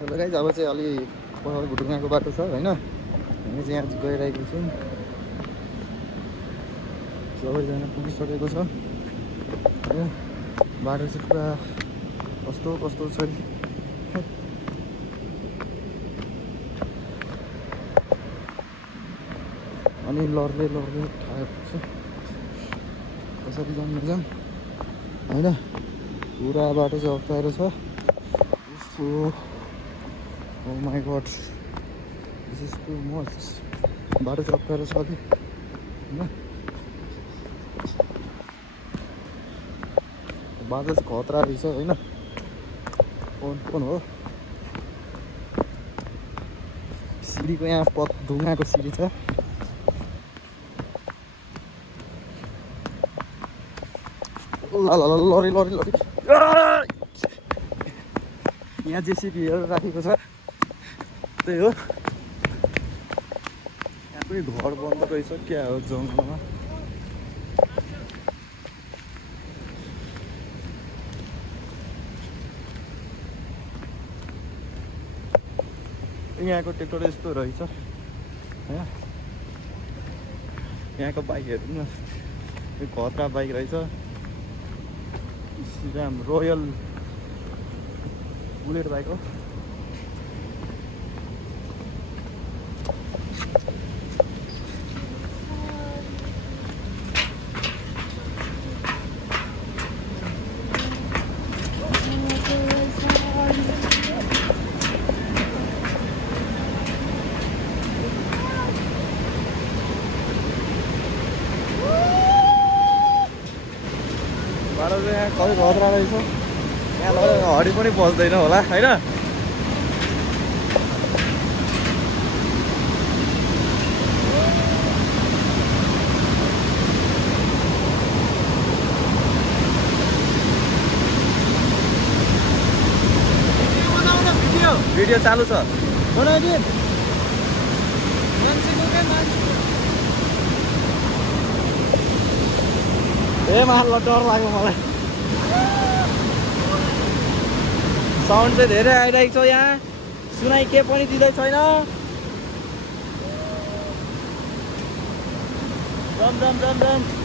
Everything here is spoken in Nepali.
हेलो गाइज, अब चाहिँ अलि पर भुटुङाको बाटो छ होइन। हामी चाहिँ यहाँ गइरहेको छौँ। सबैजना पुगिसकेको छ होइन। बाटो चाहिँ पुरा कस्तो कस्तो छ नि। अनि लड्दै लड्दै ठाएको छ कसरी जानु जाऊँ होइन। पुरा बाटो चाहिँ अप्ठ्यारो छ। Oh my god, this is too much. बाटो चाहिँ अप्ठ्यारो छ अलिक होइन। बाटो चाहिँ खतरा रहेछ होइन। कुन हो सिडीको यहाँ ढुङ्गाको सिडी छ। ल ल ल लरी लरी लरी यहाँ जेसिबीहरू राखेको छ। त्यही हो, यहाँ पनि घर बन्द रहेछ क्या हो जङ्गलमा। यहाँको ट्र्याक्टर यस्तो रहेछ होइन। यहाँको बाइक हेर्नु न, यो खतरा बाइक रहेछ। श्रीराम रोयल बुलेट बाइक हो। बाटो चाहिँ यहाँ कति खतरा रहेछ। यहाँ लगेर हडी पनि बस्दैन होला होइन। भिडियो चालु छ। ए माल डर लाग्यो मलाई। साउन्ड चाहिँ धेरै आइरहेको छ यहाँ, सुनाइ के पनि दिँदै छैन। जम जम जम जम